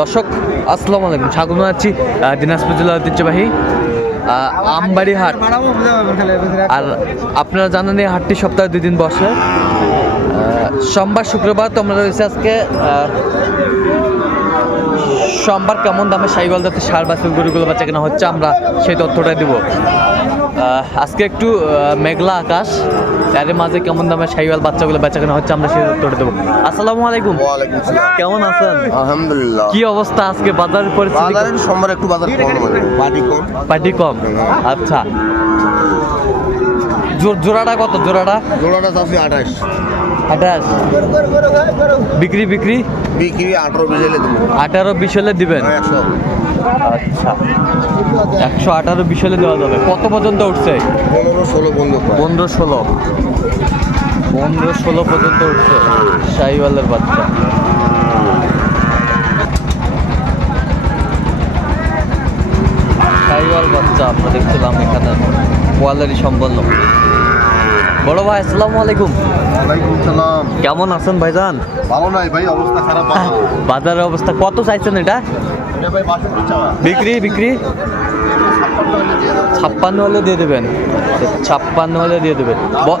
দর্শক, আসসালামু আলাইকুম। স্বাগত জানাচ্ছি দিনাজপুর জেলার ঐতিহ্যবাহী আমবাড়ি হাট আর আপনারা জানেন এই হাটটি সপ্তাহে দুই দিন বসে। সোমবার, শুক্রবার তো আমরা রয়েছে আজকে সোমবার কেমন দামে সাইগল যাতে সার বাছুর গরুগুলো বাচ্চা কেনা হচ্ছে আমরা সেই তথ্যটা দিব। আজকে একটু মেঘলা আকাশ। এর মাঝে কেমন দামে সাইওয়াল বাচ্চাগুলো বেচা কেনা হচ্ছে আমরা সেই তথ্যটা দেবো। আসসালামু আলাইকুম। কেমন আছেন? আলহামদুলিল্লাহ। কি অবস্থা আজকে? বাজারের পরিস্থিতি বাজারের সোমবার একটু বাজার কম মানে পাটি কম। পার্টি কম? আচ্ছা। জোড়াটা কত? জোড়াটা? জোড়াটা চাচ্ছি আঠাশ। আঠাশ। বিক্রি বিক্রি? বিক্রি আঠারো বিজেলে দেবো। আঠারো বিশ হলে দিবেন? একশো। আচ্ছা। একশো আঠারো বিশ হলে দেওয়া যাবে। কত পর্যন্ত উঠছে? পনেরো ষোলো বন্ধু পনেরো ষোলো। পনেরো ষোলো পর্যন্ত উঠছে। শাহিওয়ালের বাচ্চা। শাহিওয়াল বাচ্চা আমরা দেখছিলাম এখানে। কোয়ালারি সম্পন্ন। বড় ভাই আসসালামু আলাইকুম। ওয়ালাইকুম সালাম। কেমন আছেন ভাইজান? ভালো নাই ভাই অবস্থা খারাপ বাজারের অবস্থা কত চাইছেন এটা? বিক্রি বিক্রি। ছাপ্পান্ন হলে দিয়ে দেবেন। ছাপ্পান্ন হলে দিয়ে দেবেন। ব-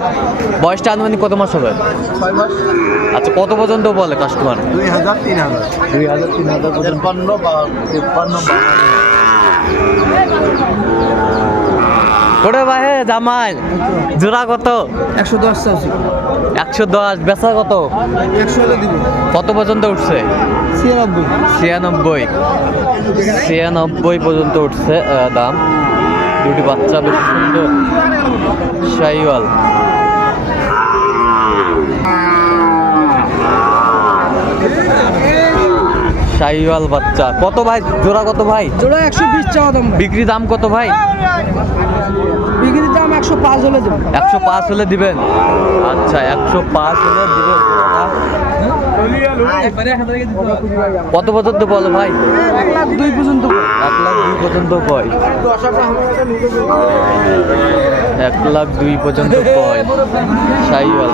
বয়সটা আনুমানিক কত মাস হবে? আচ্ছা কত পর্যন্ত বলে কাস্টমার দুই হাজার তিন হাজার। দুই হাজার তিন হাজার তিপ্পান্ন বা তিপ্পান্ন করে ভাই জামাই জোড়া কত? একশো দশ একশো দশ বেচা কত? একশো দিব। কত পর্যন্ত উঠছে? ছিয়ানব্বই। ছিয়ানব্বই। ছিয়ানব্বই পর্যন্ত উঠছে দাম। দুটি বাচ্চা বেশ সুন্দর শাইওয়াল শাইওয়াল বাচ্চা। কত ভাই? জোড়া কত ভাই? জোড়া একশো বিশ চাওয়া দাম বিক্রি দাম কত ভাই? বিক্রির দাম একশো পাঁচ হলে দেবো। একশো পাঁচ হলে দিবেন? আচ্ছা একশো পাঁচ হলে দিবেন কত পর্যন্ত বলো ভাই? এক লাখ দুই পর্যন্ত এক লাখ দুই পর্যন্ত কয়? এক লাখ দুই পর্যন্ত কয়। সাইওয়াল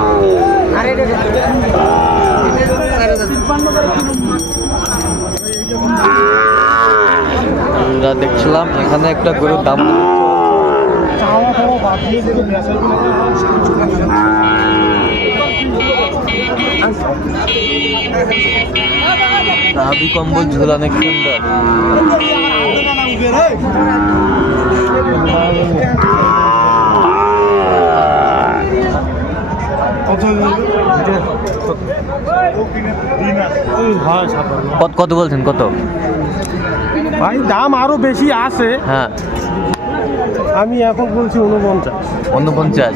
আমরা দেখছিলাম এখানে একটা গরুর দাম হাবি কম্বল ঝুল অনেক কত কত বলছেন কত? ভাই দাম আরও বেশি আছে। হ্যাঁ। আমি এখন বলছি উনপঞ্চাশ উনপঞ্চাশ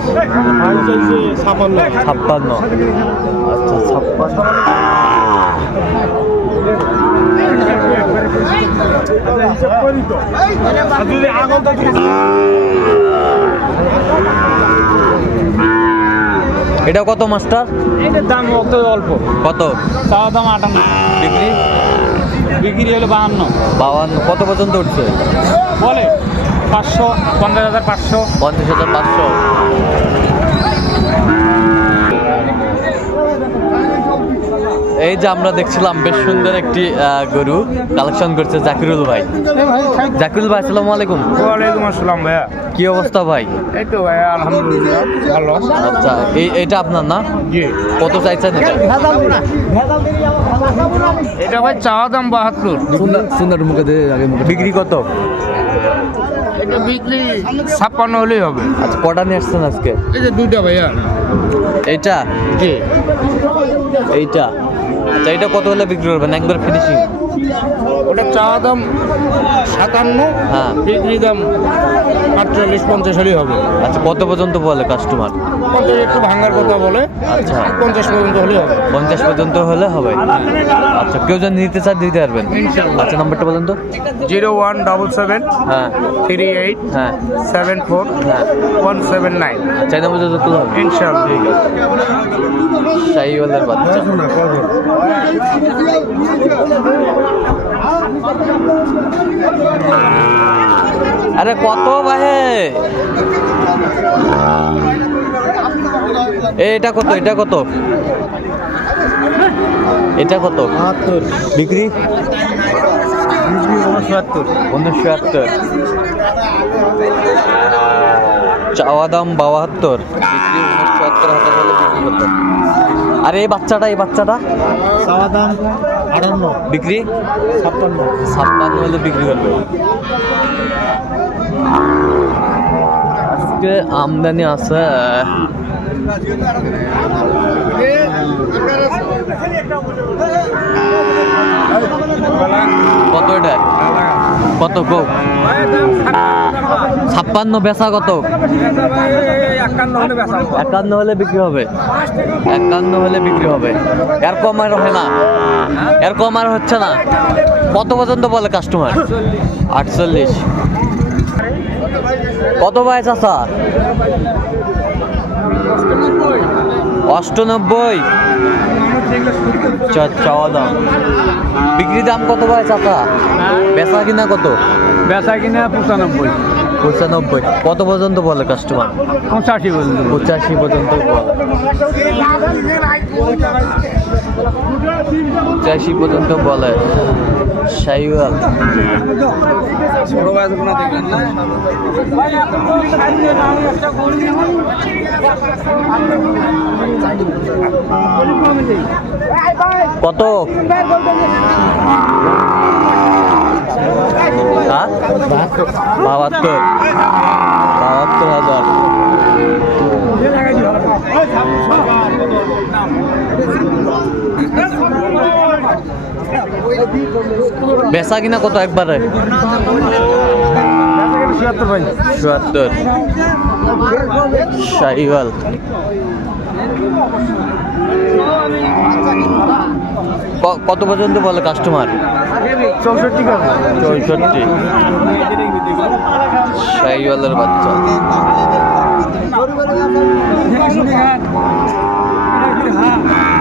ভাই চাইছে ছাপান্ন ছাপ্পান্ন। আচ্ছা ছাপ্পান্ন। আর যদি আগনটা এটা কত মাস্টার? এটার দাম অত অল্প। কত? চাওয়া দাম আটান্ন। বিক্রি? বিক্রি হলো বাহান্ন। বাউান্ন কত পর্যন্ত উঠছে? বলে পাঁচশো পঞ্চাশ হাজার পাঁচশো। পঞ্চাশ হাজার পাঁচশো। এই যে আমরা দেখছিলাম বেশ সুন্দর একটি আহ, গরু কালেকশন করছে জাকিরুল ভাই। জাকিরুল ভাই আসসালামু আলাইকুম। ওয়ালাইকুম আসসালাম ভাইয়া। কি অবস্থা ভাই? এই তো ভাইয়া আলহামদুলিল্লাহ ভালো। আচ্ছা এই এটা আপনার না? জি। কত চাইছেন এটা? এটা ভাই চাওয়া দাম বাহাত্তর। সুন্দর মুখে বিক্রি কত? এটা বিক্রি ছাপ্পান্ন হলেই হবে। আচ্ছা কটা নিয়ে আসছেন আজকে? এই যে দুইটা ভাইয়া। এইটা? জি। এইটা। আচ্ছা এটা কত হলে বিক্রি করবেন? একবার ফিনিশিং ওটা চাওয়া দাম সাতান্ন হ্যাঁ। বিক্রি দাম আটচল্লিশ পঞ্চাশ হলেই হবে। আচ্ছা কত পর্যন্ত বলে কাস্টমার পঞ্চাশ একটু ভাঙার কথা বলে আচ্ছা। পঞ্চাশ পর্যন্ত হলেই হবে। পঞ্চাশ পর্যন্ত হলে হবে। আচ্ছা কেউ যদি নিতে চান দিতে পারবেন। আচ্ছা নাম্বারটা বলেন তো। জিরো ওয়ান ডবল সেভেন হ্যাঁ। থ্রি এইট হ্যাঁ। সেভেন ফোর হ্যাঁ। One seven nine. চাই নাম্বার যত তুলে হবে ইনশাআল্লাহ ঠিক আছে। শাহিওয়ালের বাচ্চা। আরে কত বাহে এটা কত এটা কত? এটা কত? বাহাত্তর। বিক্রি উনসত্তর চাওয়া দাম বাহাত্তর। বিক্রি উনিশশো আত্তর হাজার হলে বিক্রি করতে আর এই বাচ্চাটা এই বাচ্চাটা। চাওয়া দাম আটান্ন। বিক্রি? ছাপ্পান্ন। ছাপ্পান্ন হলে বিক্রি করবে। আজকে আমদানি আছে। কত গো? ছাপ্পান্ন বেচা কত? একান্ন হলে বিক্রি হবে। একান্ন হলে বিক্রি হবে। এর কম আর হয় না। এর কম আর হচ্ছে না। কত পর্যন্ত বলে কাস্টমার আটচল্লিশ। কত ভাই চাচা? অষ্টানব্বই। চাওয়া দাম। বিক্রি দাম কত ভাই চাচা? বেচা কিনা কত? বেচা কিনা পঁচানব্বই। পঁচানব্বই। কত পর্যন্ত বলে কাস্টমার পঁচাশি পর্যন্ত। পঁচাশি পর্যন্ত বলে। পঁচাশি পর্যন্ত বলে। সাইওয়াল। কত? হ্যাঁ? বাহাত্তর। বেচা কিনা কত একবারে? চুয়াত্তর। শাহিওয়াল। ক- কত পর্যন্ত বলে কাস্টমার চৌষট্টি চৌষট্টি। শাহিওয়ালের বাচ্চা।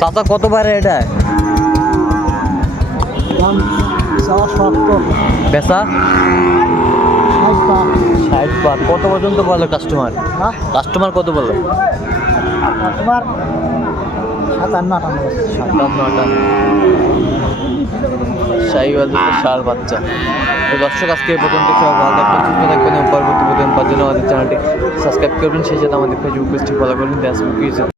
চাচা কত পারে এটা বেচা? ষাট পার কত পর্যন্ত বলে কাস্টমার কাস্টমার কত বলে? তোমার সাতান্ন আটান্ন। সাতান্ন আটান্ন। শাহিওয়াল দুটো ষাঁড় বাচ্চা। তো দর্শক, আজকে পর্যন্ত সব ভালো থাকবেন, সুস্থ থাকবেন এবং পরবর্তী পর্যন্ত আমাদের চ্যানেলটি সাবস্ক্রাইব করবেন। সেই সাথে আমাদের ফেসবুক পেজটি ফলো করবেন। ফেসবুক